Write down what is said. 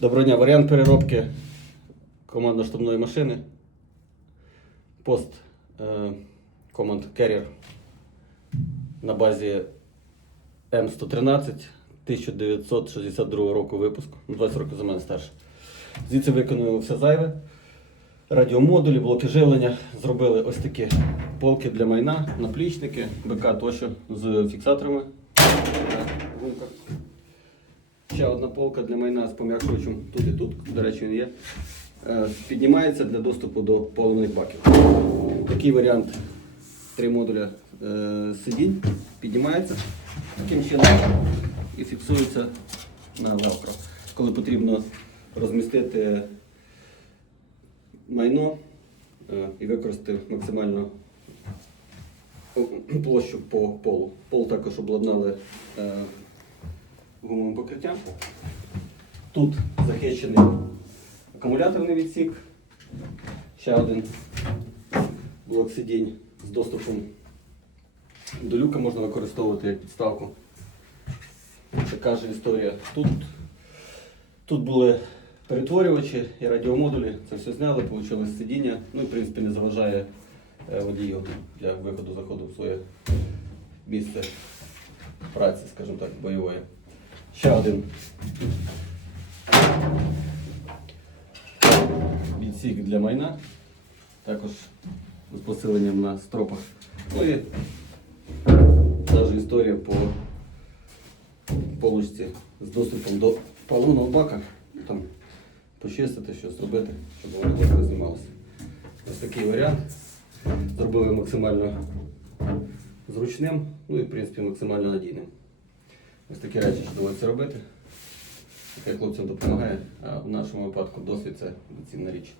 Доброго дня. Варіант переробки командно-штабної машини. Пост е, команд Carrier на базі М113 1962 року випуску. Ну, 20 років за мене старше. Звідси виконуємо все зайве. Радіомодулі, блоки живлення. Зробили ось такі полки для майна, наплічники, БК тощо з фіксаторами. Ще одна полка для майна з пом'якшувачем тут і тут, до речі, він є. Е, Піднімається для доступу до поливних баків. Такий варіант три модуля е, сидінь піднімається таким чином і фіксується на велкро. Коли потрібно розмістити майно е, і використати максимально площу по полу. Пол також обладнали гумовим покриттям. Тут захищений акумуляторний відсік. Ще один блок сидінь з доступом до люка можна використовувати як підставку. Така ж історія. Тут, тут були перетворювачі і радіомодулі. Це все зняли, вийшло сидіння. Ну і в принципі не заважає е, водію для виходу-заходу в своє місце праці, скажімо так, бойової. Ще один відсік для майна, також з посиленням на стропах. Ну і та ж історія по полочці з доступом до паливного бака. Там почистити, щось зробити, щоб воно добре знімалося. Ось такий варіант. Зробили максимально зручним, ну і в принципі максимально надійним. Ось такі речі що доводиться робити. Таке хлопцям допомагає, а в нашому випадку досвід це цінна річ.